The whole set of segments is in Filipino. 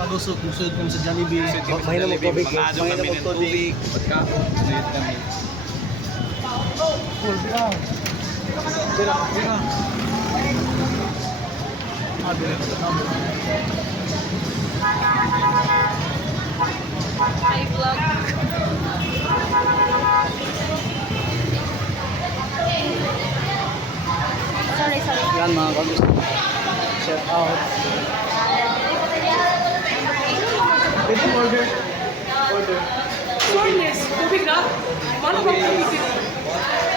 Pag-usok, musod kami sa Jollibee. Mahina mo tubig. Mga ano kami ng tubig. Pagkaon. Sayot kami. Cool, bilang. Bira. Bira. Hi vlog. Sorry. Yan mga kagusto. Shout out. Pwede order. Shortness, tubig na? Mana ba tubig din?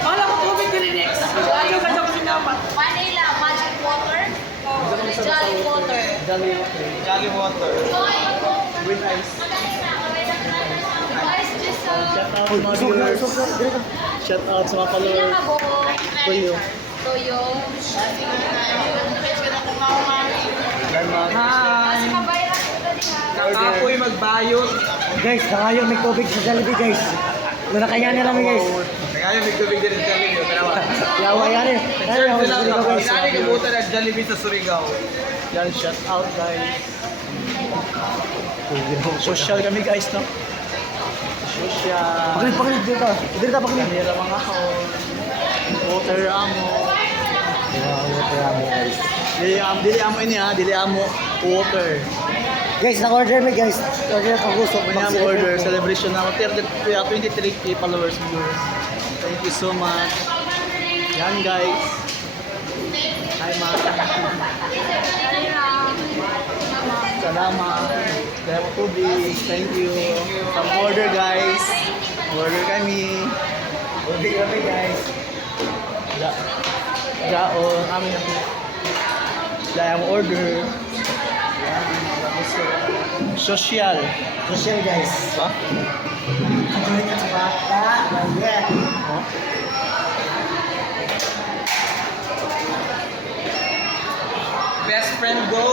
Mana ba tubig din next? Ayaw ka sa sinama. Manila Magic Water. Jolly Water. Jolly water. With ice. Guys, just Shout out sa mga viewers. Shout out sa mga followers. pinakabong. Tuyo. Toyo. Yan mga Hi! Kasi mabayran ko na din ha. Kakapoy magbayot. Guys, nangayon may tubig sa Jollibee guys. Nakakayanin namin guys. Kaya may tubig din sa Jollibee. Kaya Yawa yan eh. Yan yawa sa Surigao guys. Inani ka buta ng Jollibee sa Surigao. Yan, shout out guys. Social kami guys, no? Social. Pakilig dito. Dito pakilig. Kanira mga haon. Water amo. Dili amo ini ha, dili amo water. Guys, naka-order mi guys. Order ka gusto. Kanya mo order celebration na 23K followers viewers. Thank you so much. Yan guys. Hi mga. Salamat. Kaya mo tubig. Thank you. Some order guys. Order kami. Order kami guys. Jaon. Amin ang dahil mo order. Yan. Social. Social guys. Ha? Katuloy ka sa bata. Yeah. Oh. Best friend go!